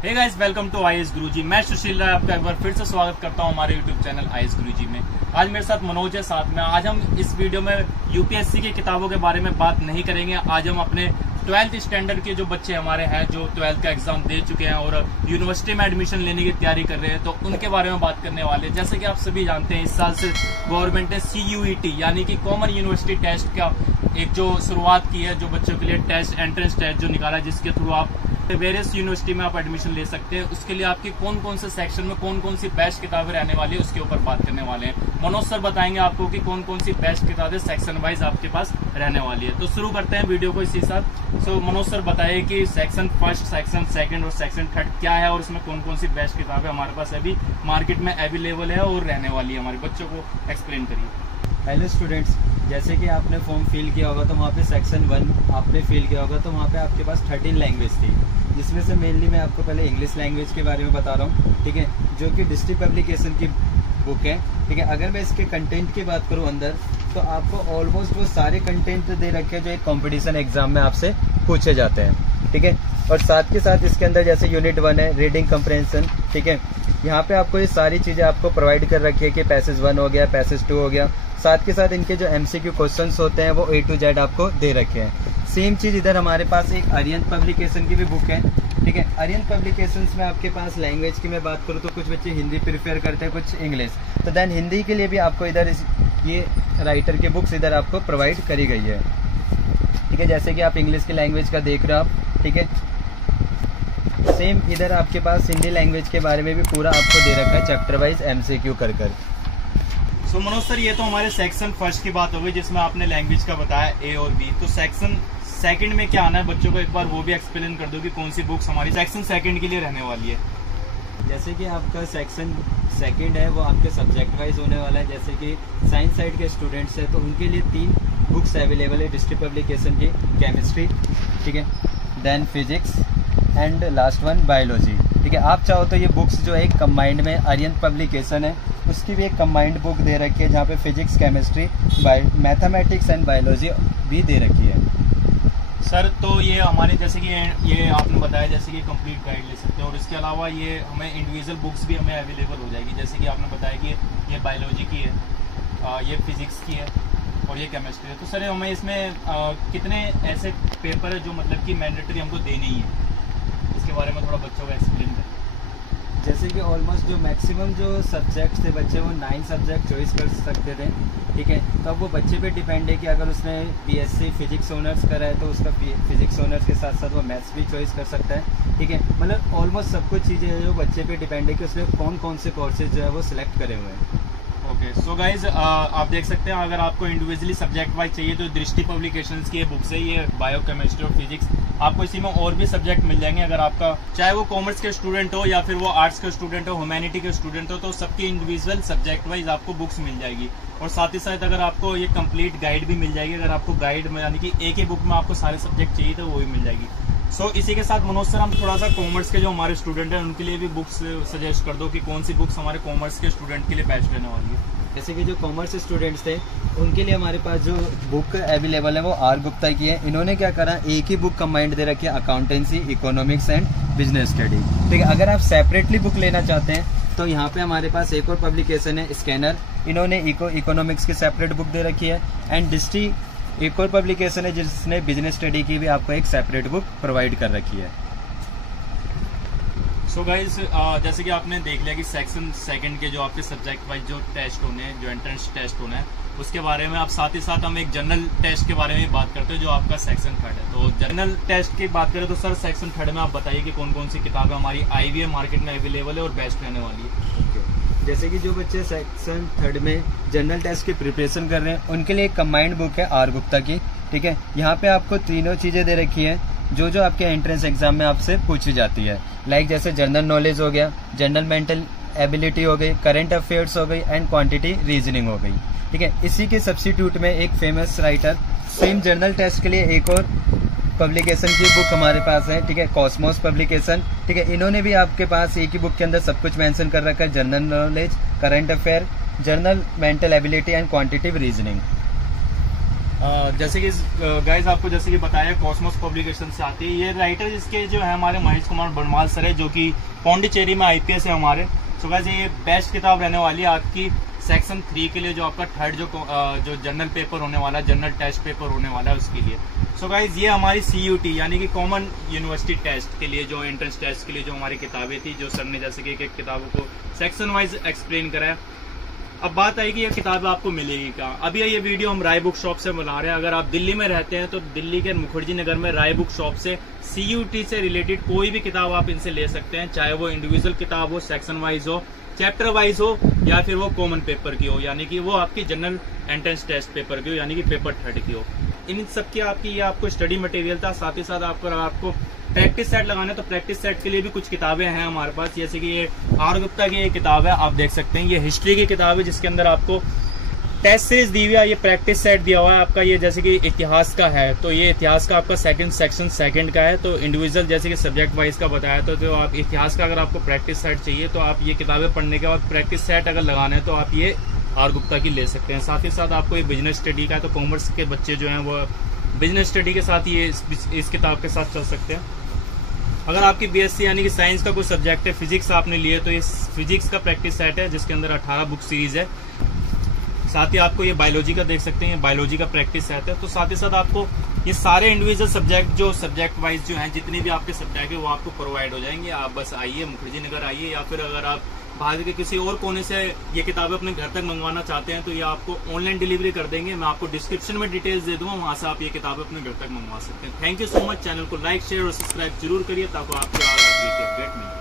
Hey guys, welcome to IAS Guruji. मैं सुशील राय आपका एक बार फिर से स्वागत करता हूं हमारे यूट्यूब चैनल आईएएस गुरुजी में। आज मेरे साथ मनोज है साथ में। आज हम इस वीडियो में यूपीएससी की किताबों के बारे में बात नहीं करेंगे। आज हम अपने 12th स्टैंडर्ड के जो बच्चे हमारे हैं जो 12th का एग्जाम दे चुके हैं और यूनिवर्सिटी में एडमिशन लेने की तैयारी कर रहे हैं, तो उनके बारे में बात करने वाले हैं। जैसे कि आप सभी जानते हैं, इस साल से गवर्नमेंट ने CUET यानी कि कॉमन यूनिवर्सिटी टेस्ट का एक जो शुरुआत की है, जो बच्चों के लिए टेस्ट एंट्रेंस टेस्ट जो निकाला है, जिसके थ्रू आप वेरियस यूनिवर्सिटी में आप एडमिशन ले सकते हैं। उसके लिए आपकी कौन कौन से सेक्शन में कौन कौन सी बेस्ट किताबें रहने वाली है, उसके ऊपर बात करने वाले हैं। मनोज सर बताएंगे आपको कि कौन कौन सी बेस्ट किताबें सेक्शन वाइज आपके पास रहने वाली है। तो शुरू करते हैं वीडियो को इसी साथ। सो मनोज सर बताइए कि सेक्शन फर्स्ट, सेक्शन सेकंड और सेक्शन थर्ड क्या है और इसमें कौन कौन सी बेस्ट किताबें हमारे पास अभी मार्केट में अवेलेबल है और रहने वाली है, हमारे बच्चों को एक्सप्लेन करिए। हेलो स्टूडेंट्स, जैसे कि आपने फॉर्म फिल किया होगा तो वहाँ पे सेक्शन 1 आपने फिल किया होगा तो वहाँ पे आपके पास 13 लैंग्वेज थी, जिसमें से मेनली मैं आपको पहले इंग्लिश लैंग्वेज के बारे में बता रहा हूँ, ठीक है, जो कि डिस्ट्रिक्ट पब्लिकेशन की बुक है, ठीक है। अगर मैं इसके कंटेंट की बात करूँ अंदर, तो आपको ऑलमोस्ट वो सारे कंटेंट दे रखे हैं जो एक कॉम्पिटिशन एग्जाम में आपसे पूछे जाते हैं, ठीक है। और साथ के साथ इसके अंदर जैसे यूनिट 1 है रीडिंग कंप्रेhension, ठीक है, यहाँ पे आपको ये सारी चीज़ें आपको प्रोवाइड कर रखी है कि पैसेज 1 हो गया, पैसेज 2 हो गया। साथ के साथ इनके जो MCQ क्वेश्चंस होते हैं वो A to Z आपको दे रखे हैं। सेम चीज़ इधर हमारे पास एक आर्यन पब्लिकेशन की भी बुक है, ठीक है। आर्यन पब्लिकेशंस में आपके पास लैंग्वेज की मैं बात करूँ तो कुछ बच्चे हिंदी प्रेफर करते हैं, कुछ इंग्लिश, तो देन हिंदी के लिए भी आपको इधर ये राइटर की बुक्स इधर आपको प्रोवाइड करी गई है, ठीक है। जैसे कि आप इंग्लिश की लैंग्वेज का देख रहे हो आप, ठीक है। सेम इधर आपके पास हिंदी लैंग्वेज के बारे में भी पूरा आपको दे रखा है चैप्टर वाइज MCQ कर। सो मनोज सर, ये तो हमारे सेक्शन फर्स्ट की बात हो गई जिसमें आपने लैंग्वेज का बताया A और B। तो सेक्शन सेकंड में क्या आना है बच्चों को, एक बार वो भी एक्सप्लेन कर दो कि कौन सी बुक्स हमारी सेक्शन सेकंड के लिए रहने वाली है। जैसे कि आपका सेक्शन सेकंड है वो आपके सब्जेक्ट वाइज होने वाला है। जैसे कि साइंस साइड के स्टूडेंट्स हैं तो उनके लिए 3 बुक्स अवेलेबल है डिस्ट्रिक्ट पब्लिकेशन की, केमिस्ट्री, ठीक है, then physics and last one biology, ठीक है। आप चाहो तो ये बुक्स जो है कंबाइंड में आर्यन पब्लिकेशन है उसकी भी एक कंबाइंड बुक दे रखी है जहाँ पे physics, chemistry, mathematics and biology भी दे रखी है। सर तो ये हमारे जैसे कि ये आपने बताया जैसे कि कंप्लीट गाइड ले सकते हैं, और इसके अलावा ये हमें इंडिविजुअल बुक्स भी हमें अवेलेबल हो जाएगी। जैसे कि आपने बताया कि ये बायोलॉजी की है, ये फिजिक्स की है और ये केमिस्ट्री है। तो सर हमें इसमें कितने ऐसे पेपर है जो मतलब कि मैंडेटरी हमको देने ही है, इसके बारे में थोड़ा बच्चों को एक्सप्लेन करें। जैसे कि ऑलमोस्ट जो मैक्सिमम जो सब्जेक्ट्स थे बच्चे वो 9 सब्जेक्ट चॉइस कर सकते थे, ठीक है। तो अब वो बच्चे पे डिपेंड है कि अगर उसने BSc फिजिक्स ऑनर्स करा है तो उसका फिजिक्स ऑनर्स के साथ साथ वो मैथ्स भी चॉइस कर सकता है, ठीक है। मतलब ऑलमोस्ट सब कुछ चीज़ें जो बच्चे पे डिपेंड है कि उसने कौन कौन से कोर्सेज जो है वो सिलेक्ट करे हुए हैं। ओके, सो गाइज आप देख सकते हैं, अगर आपको इंडिविजुअली सब्जेक्ट वाइज चाहिए तो दृष्टि पब्लिकेशंस की बुक्स है, ये बायो, केमिस्ट्री और फिजिक्स। आपको इसी में और भी सब्जेक्ट मिल जाएंगे। अगर आपका चाहे वो कॉमर्स के स्टूडेंट हो या फिर वो आर्ट्स के स्टूडेंट हो, ह्यूमैनिटी के स्टूडेंट हो, तो सबकी इंडिविजुअल सब्जेक्ट वाइज आपको बुक्स मिल जाएगी। और साथ ही साथ अगर आपको ये कंप्लीट गाइड भी मिल जाएगी। अगर आपको गाइड में यानी कि एक ही बुक में आपको सारे सब्जेक्ट चाहिए तो वो भी मिल जाएगी। सो इसी के साथ मनोज सर, हम थोड़ा सा कॉमर्स के जो हमारे स्टूडेंट हैं उनके लिए भी बुक्स सजेस्ट कर दो कि कौन सी बुक्स हमारे कॉमर्स के स्टूडेंट के लिए बेस्ट रहने वाली है। जैसे कि जो कॉमर्स स्टूडेंट्स थे उनके लिए हमारे पास जो बुक अवेलेबल है वो R गुप्ता की है। इन्होंने क्या करा, एक ही बुक कंबाइंड दे रखी है, accountancy, economics and business study, ठीक है। अगर आप सेपरेटली बुक लेना चाहते हैं तो यहाँ पे हमारे पास एक और पब्लिकेशन है स्कैनर, इन्होंने इकोनॉमिक्स की सेपरेट बुक दे रखी है। एंड डिस्ट्री एक और पब्लिकेशन है जिसने बिजनेस स्टडी की भी आपको एक सेपरेट बुक प्रोवाइड कर रखी है। सो गाइज जैसे कि आपने देख लिया कि सेक्शन सेकंड के जो आपके सब्जेक्ट वाइज जो टेस्ट होने हैं, जो एंट्रेंस टेस्ट होना है, उसके बारे में आप साथ ही साथ हम एक जनरल टेस्ट के बारे में बात करते हैं जो आपका सेक्शन थर्ड है। तो जनरल टेस्ट की बात करें तो सर सेक्शन थर्ड में आप बताइए कि कौन कौन सी किताबें हमारी आई हुई है, मार्केट में अवेलेबल है और बेस्ट रहने वाली है। जैसे कि जो बच्चे सेक्शन थर्ड में जनरल टेस्ट की प्रिपरेशन कर रहे हैं उनके लिए एक कंबाइंड बुक है R गुप्ता की, ठीक है। यहाँ पे आपको तीनों चीज़ें दे रखी है जो आपके एंट्रेंस एग्जाम में आपसे पूछी जाती है। लाइक जैसे जनरल नॉलेज हो गया, जनरल मेंटल एबिलिटी हो गई, करंट अफेयर्स हो गई एंड क्वांटिटी रीजनिंग हो गई, ठीक है। इसी के सब्स्टिट्यूट में एक famous writer same general test के लिए एक और पब्लिकेशन की बुक हमारे पास है, ठीक है, कॉस्मोस पब्लिकेशन, ठीक है। इन्होंने भी आपके पास एक ही बुक के अंदर सब कुछ मेंशन कर रखा है, general knowledge, current affair, general mental ability and quantitative reasoning. जैसे कि गाइस आपको जैसे कि बताया कॉस्मोस पब्लिकेशन से आती है। ये राइटर इसके जो है हमारे महेश कुमार बनवाल सर है, जो कि पौंडीचेरी में IPS है हमारे। सो गाइस ये बेस्ट किताब रहने वाली है आपकी सेक्शन 3 के लिए, जो आपका थर्ड जो जनरल पेपर होने वाला है, जनरल टेस्ट पेपर होने वाला है उसके लिए। सो गाइस ये हमारी CUT यानी कि कॉमन यूनिवर्सिटी टेस्ट के लिए, जो एंट्रेंस टेस्ट के लिए जो हमारी किताबें थी, जो सर ने जैसे कि एक किताबों को सेक्शन वाइज एक्सप्लेन करा है। अब बात आई कि ये किताब आपको मिलेगी कहाँ। अभी ये वीडियो हम राय बुक शॉप से बना रहे हैं। अगर आप दिल्ली में रहते हैं तो दिल्ली के मुखर्जी नगर में राय बुक शॉप से CUT से रिलेटेड कोई भी किताब आप इनसे ले सकते हैं, चाहे वो इंडिविजुअल किताब हो, सेक्शन वाइज हो, चैप्टर वाइज हो, या फिर वो कॉमन पेपर की हो, यानी कि वो आपकी जनरल एंट्रेंस टेस्ट पेपर की हो, यानी कि पेपर 3 की हो। इन सब की आपकी ये आपको स्टडी मटेरियल था। साथ ही साथ आपको प्रैक्टिस सेट लगाना है तो प्रैक्टिस सेट के लिए भी कुछ किताबें हैं हमारे पास, जैसे कि ये R गुप्ता की ये किताब है, आप देख सकते हैं। ये हिस्ट्री की किताब है जिसके अंदर आपको टेस्ट सीरीज दी हुई है। ये प्रैक्टिस सेट दिया हुआ है आपका, ये जैसे कि इतिहास का है तो ये इतिहास का आपका सेकंड सेक्शन सेकंड का है। तो इंडिविजुअल जैसे कि सब्जेक्ट वाइज का बताया तो आप इतिहास का अगर आपको प्रैक्टिस सेट चाहिए तो आप ये किताबें पढ़ने के बाद प्रैक्टिस सेट अगर लगाना है तो आप ये R गुप्ता की ले सकते हैं। साथ ही साथ आपको ये बिजनेस स्टडी का है, तो कॉमर्स के बच्चे जो हैं वो बिजनेस स्टडी के साथ ये इस किताब के साथ चल सकते हैं। अगर आपकी BSc यानी कि साइंस का कोई सब्जेक्ट है, फिजिक्स आपने लिए तो ये फिजिक्स का प्रैक्टिस सेट है जिसके अंदर 18 बुक सीरीज है। साथ ही आपको ये बायोलॉजी का देख सकते हैं, ये बायोलॉजी का प्रैक्टिस सेट है। तो साथ ही साथ आपको ये सारे इंडिविजुअल सब्जेक्ट जो सब्जेक्ट वाइज जो हैं, जितने भी आपके सब्जेक्ट है वो आपको प्रोवाइड हो जाएंगे। आप बस आइए, मुखर्जी नगर आइए, या फिर अगर आप भारत के किसी और कोने से ये किताबें अपने घर तक मंगवाना चाहते हैं तो ये आपको ऑनलाइन डिलीवरी कर देंगे। मैं आपको डिस्क्रिप्शन में डिटेल्स दे दूंगा, वहां से आप ये किताबें अपने घर तक मंगवा सकते हैं। Thank you so much. Channel को लाइक, शेयर और सब्सक्राइब जरूर करिए ताकि आपको अपडेट मिले।